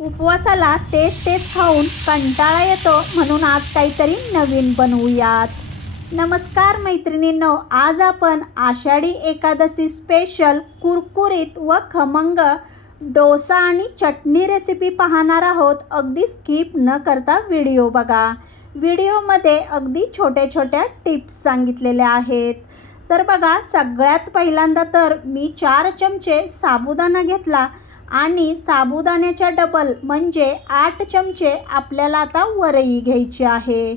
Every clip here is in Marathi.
उपवासाला तेच तेच खाऊन कंटाळा येतो, म्हणून आज काहीतरी नवीन बनवूयात. नमस्कार मैत्रिणींनो, आज आपण आषाढी एकादशी स्पेशल कुरकुरीत व खमंग डोसा आणि चटणी रेसिपी पाहणार आहोत. अगदी स्किप न करता व्हिडिओ बघा. व्हिडिओमध्ये अगदी छोट्या छोट्या टिप्स सांगितलेल्या आहेत. तर बघा, सगळ्यात पहिल्यांदा तर मी 4 चमचे साबुदाणा घेतला आणि साबुदाण्याच्या डबल म्हणजे 8 चमचे आपल्याला आता वरई घ्यायची आहे.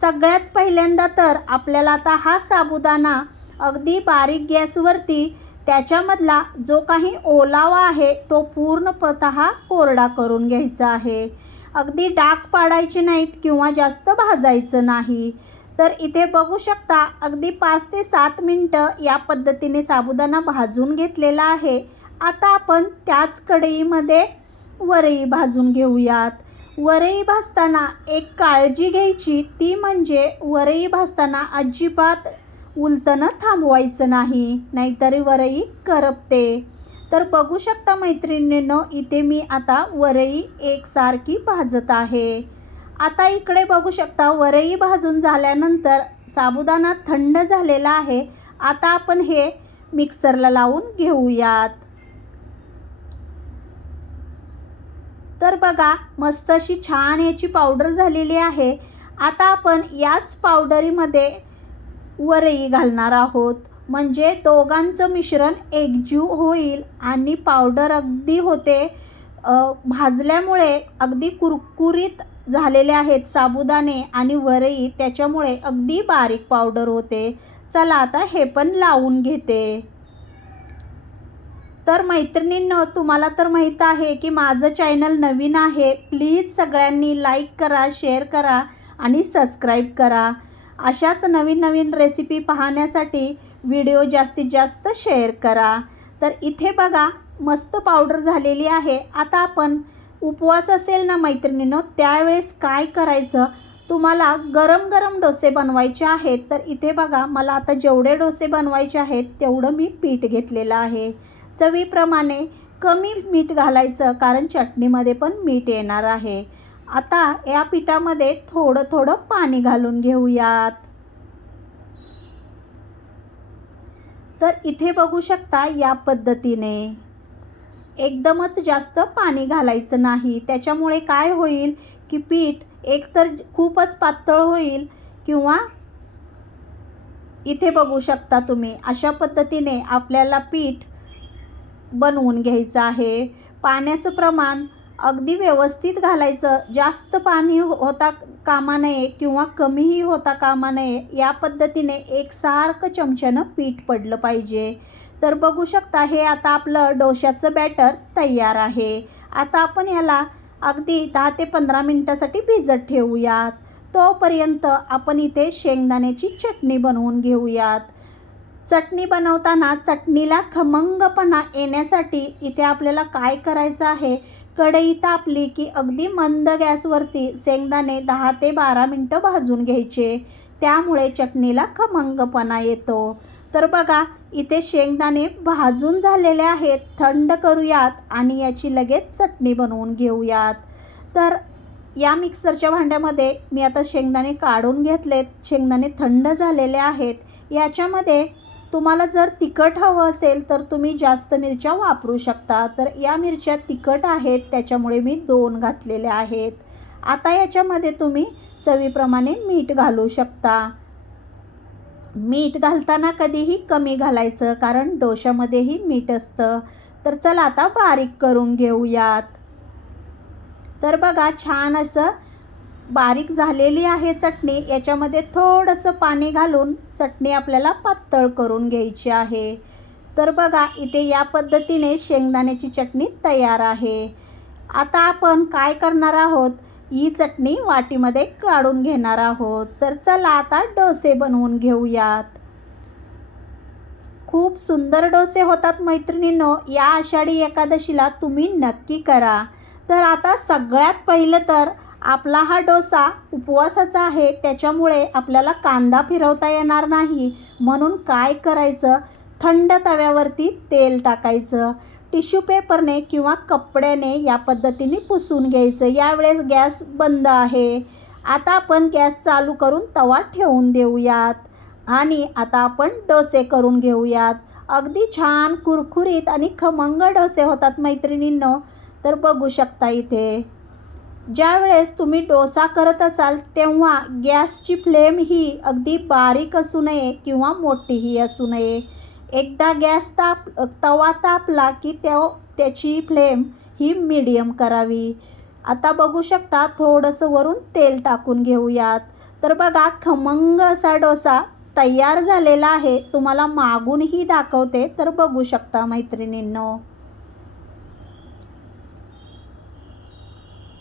सगळ्यात पहिल्यांदा तर आपल्याला आता हा साबुदाणा अगदी बारीक गॅसवरती त्याच्यामधला जो काही ओलावा आहे तो पूर्णतः कोरडा करून घ्यायचा आहे. अगदी डाग पाडायचे नाहीत किंवा जास्त भाजायचं नाही. तर इथे बघू शकता, अगदी 5 ते 7 मिनटं या पद्धतीने साबुदाणा भाजून घेतलेला आहे. आता आपण त्याच कढईमध्ये वरई भाजून घेऊयात. वरई भाजताना एक काळजी घ्यायची, ती म्हणजे वरई भाजताना अजिबात उलटणं थांबवायचं नाही, नाहीतरी वरई करपते. तर बघू शकता मैत्रिणींनो, इथे मी आता वरई एकसारखी भाजत आहे. आता इकडे बघू शकता, वरई भाजून झाल्यानंतर साबुदाणा थंड झालेला आहे. आता आपण हे मिक्सरला लावून घेऊयात. तर बघा, मस्त अशी छान याची पावडर झालेली आहे. आता आपण याच पावडरीमध्ये वरई घालणार आहोत, म्हणजे दोघांचं मिश्रण एकजीव होईल आणि पावडर अगदी होते. भाजल्यामुळे अगदी कुरकुरीत झालेले आहेत साबुदाणे आणि वरई, त्याच्यामुळे अगदी बारीक पावडर होते. चला आता हे पण लावून घेते. तर मैत्रिणींनो, तुम्हाला तर माहीत आहे की माझं चॅनल नवीन आहे. प्लीज सगळ्यांनी लाईक करा, शेअर करा आणि सबस्क्राईब करा. अशाच नवीन नवीन रेसिपी पाहण्यासाठी व्हिडिओ जास्तीत जास्त शेअर करा. तर इथे बघा, मस्त पावडर झालेली आहे. आता आपण उपवास असेल ना मैत्रिणींनो, त्यावेळेस काय करायचं, तुम्हाला गरम गरम डोसे बनवायचे आहेत. तर इथे बघा, मला आता जेवढे डोसे बनवायचे आहेत तेवढं मी पीठ घेतलेलं आहे. चवीप्रमाणे कमी मीठ घालायचं, कारण चटणीमध्ये पण मीठ येणार आहे. आता या पिठामध्ये थोडं थोडं पाणी घालून घेऊयात. तर इथे बघू शकता, या पद्धतीने एकदमच जास्त पाणी घालायचं नाही. त्याच्यामुळे काय होईल की पीठ एकतर खूपच पातळ होईल किंवा इथे बघू शकता तुम्ही, अशा पद्धतीने आपल्याला पीठ बनवून घ्यायचं आहे. पाण्याचं प्रमाण अगदी व्यवस्थित घालायचं. जास्त पाणी होता कामा नये किंवा कमीही होता कामा नये. या पद्धतीने एकसारखं चमच्यानं पीठ पडलं पाहिजे. तर बघू शकता, हे आता आपलं डोश्याचं बॅटर तयार आहे. आता आपण याला अगदी 10 ते 15 मिनटासाठी भिजत ठेवूयात. तोपर्यंत आपण इथे शेंगदाण्याची चटणी बनवून घेऊयात. चटणी बनवताना चटणीला खमंगपणा येण्यासाठी इथे आपल्याला काय करायचं आहे, कढई तापली की अगदी मंद गॅसवरती शेंगदाणे 10 ते 12 मिनटं भाजून घ्यायचे. त्यामुळे चटणीला खमंगपणा येतो. तर बघा, इथे शेंगदाणे भाजून झालेले आहेत. थंड करूयात आणि याची लगेच चटणी बनवून घेऊयात. तर या मिक्सरच्या भांड्यामध्ये मी आता शेंगदाणे काढून घेतलेत. शेंगदाणे थंड झालेले आहेत. याच्यामध्ये तुम्हाला जर तिखट हवं असेल तर तुम्ही जास्त मिरच्या वापरू शकता. तर या मिरच्या तिखट आहेत, त्याच्यामुळे मी 2 घातलेल्या आहेत. आता याच्यामध्ये तुम्ही चवीप्रमाणे मीठ घालू शकता. मीठ घालताना कधीही कमी घालायचं, कारण डोशामध्येही मीठ असतं. तर चला आता बारीक करून घेऊयात. तर बघा, छान असं बारीक झालेली आहे चटणी. याच्यामध्ये थोडंसं पाणी घालून चटणी आपल्याला पातळ करून घ्यायची आहे. तर बघा, इथे या पद्धतीने शेंगदाण्याची चटणी तयार आहे. आता आपण काय करणार आहोत, ही चटणी वाटीमध्ये काढून घेणार आहोत. तर चला आता डोसे बनवून घेऊयात. खूप सुंदर डोसे होतात मैत्रिणींनो. या आषाढी एकादशीला तुम्ही नक्की करा. तर आता सगळ्यात पहिलं तर आपला हा डोसा उपवासाचा आहे, त्याच्यामुळे आपल्याला कांदा फिरवता येणार नाही. म्हणून काय करायचं, थंड तव्यावरती तेल टाकायचं. टिश्यू पेपरने किंवा कपड्याने या पद्धतीने पुसून घ्यायचं. यावेळेस गॅस बंद आहे. आता आपण गॅस चालू करून तवा ठेवून देऊयात आणि आता आपण डोसे करून घेऊयात. अगदी छान कुरकुरीत आणि खमंग डोसे होतात मैत्रिणींनो. तर बघू शकता इथे ज्यावेळेस तुम्ही डोसा करत असाल तेव्हा गॅसची फ्लेम ही अगदी बारीक असू नये किंवा मोठीही असू नये. एकदा तवा तापला की त्याची फ्लेम ही मीडियम करावी. आता बघू शकता थोडंसं वरून तेल टाकून घेऊयात. तर बघा खमंग असा डोसा तयार झालेला आहे. तुम्हाला मागूनही दाखवते तर बघू शकता मैत्रिणींनो.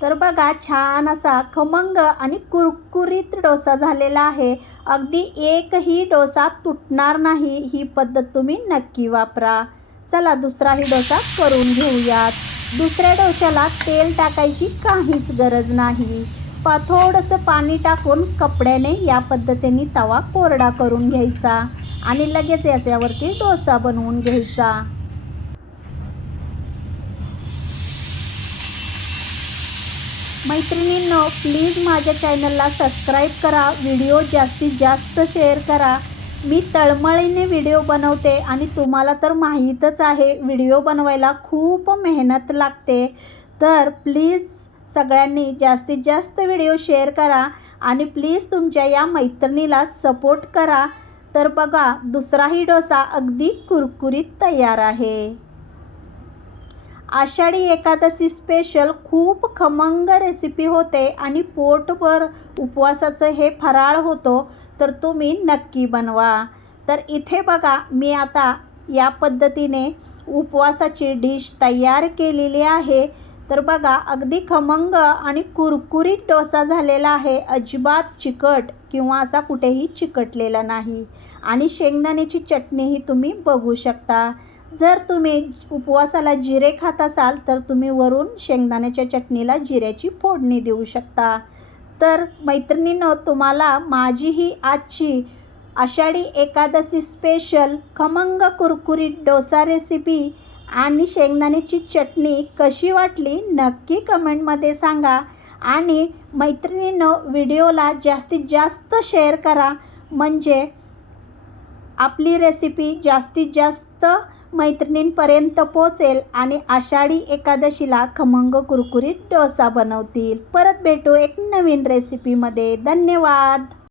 तर बघा छान असा खमंग आणि कुरकुरीत डोसा झालेला आहे. अगदी एकही डोसा तुटणार नाही. ही पद्धत तुम्ही नक्की वापरा. चला दुसराही डोसा करून घेऊयात. दुसऱ्या डोश्याला तेल टाकायची काहीच गरज नाही. थोडंसं पाणी टाकून कपड्याने या पद्धतीने तवा कोरडा करून घ्यायचा आणि लगेच याच्यावरती डोसा बनवून घ्यायचा. मैत्रिणींनो प्लीज माझ्या चॅनलला सबस्क्राईब करा. व्हिडिओ जास्तीत जास्त शेअर करा. मी तळमळीने व्हिडिओ बनवते आणि तुम्हाला तर माहीतच आहे व्हिडिओ बनवायला खूप मेहनत लागते. तर प्लीज सगळ्यांनी जास्तीत जास्त व्हिडिओ शेअर करा आणि प्लीज तुमच्या या मैत्रिणीला सपोर्ट करा. तर बघा दुसराही डोसा अगदी कुरकुरीत तयार आहे. आषाढी एकादशी स्पेशल खूप खमंग रेसिपी होते आणि पोटभर उपवासाचं हे फराळ होतो. तर तुम्ही नक्की बनवा. तर इथे बघा मी आता या पद्धतीने उपवासाची डिश तयार केलेली आहे. तर बघा अगदी खमंग आणि कुरकुरीत डोसा झालेला आहे. अजिबात चिकट किंवा असा कुठेही चिकटलेला नाही. आणि शेंगदाण्याची चटणीही तुम्ही बघू शकता. जर तुम्ही उपवासाला जिरे खात असाल तर तुम्ही वरून शेंगदाण्याच्या चटणीला जिऱ्याची फोडणी देऊ शकता. तर मैत्रिणींनो तुम्हाला माझी ही आजची आषाढी एकादशी स्पेशल खमंग कुरकुरीत डोसा रेसिपी आणि शेंगदाण्याची चटणी कशी वाटली नक्की कमेंटमध्ये सांगा. आणि मैत्रिणींनो व्हिडिओला जास्तीत जास्त शेअर करा म्हणजे आपली रेसिपी जास्तीत जास्त मैत्रिणींपर्यंत पोचेल आणि आषाढी एकादशीला खमंग कुरकुरीत डोसा बनवतील. परत भेटू एक नवीन रेसिपीमध्ये. धन्यवाद.